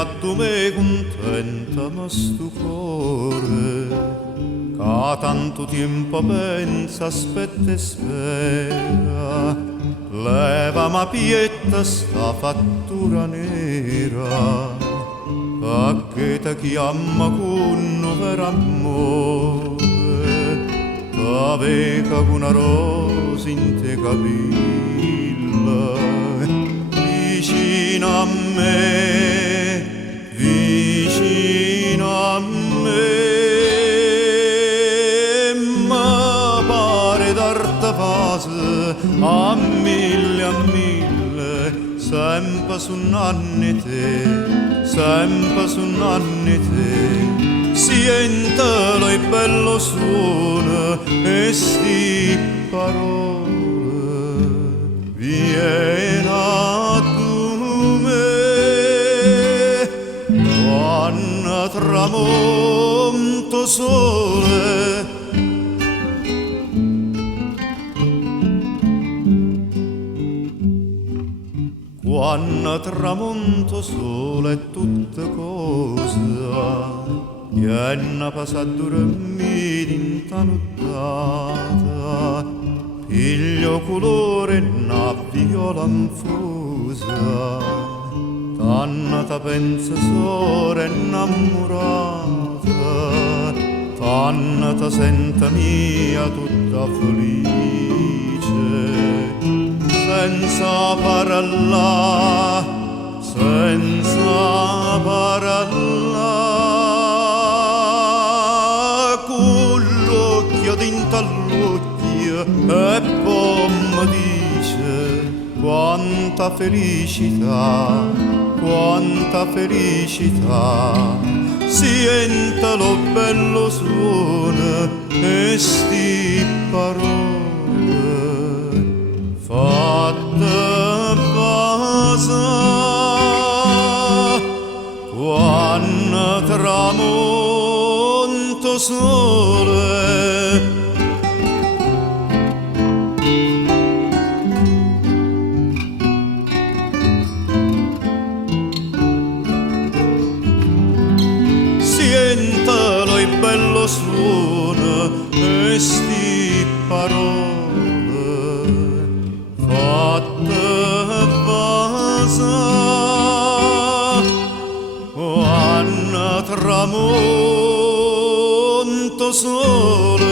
a tu me contenta ma stu cuore che tanto tempo pensa, aspetta e spera, leva ma pietta sta fattura nera che ti chiama con per amore, t'aveva con una rosa in te capilla vicino a me, vicino a me. Ma pare d'arte fase a mille, sempre su nanni te, sempre su nanni te. Sientelo e bello suono e sti parole, vieni a tu me, quando tramonto sole. Quando tramonto sole e tutte cose che hanno passato dormire in nottata, piglio colore una viola infusa, tanna ta pensa sore innamorata, tanna ta senta mia tutta felice, senza parlare, senza parlare, con l'occhio d'intall'occhio e poi mi dice quanta felicità, quanta felicità, senta lo bello suono e sti parole fatte basa quando tramonto sole. Sientelo e bello suono e sti parole fatte basa quando tramonto sole.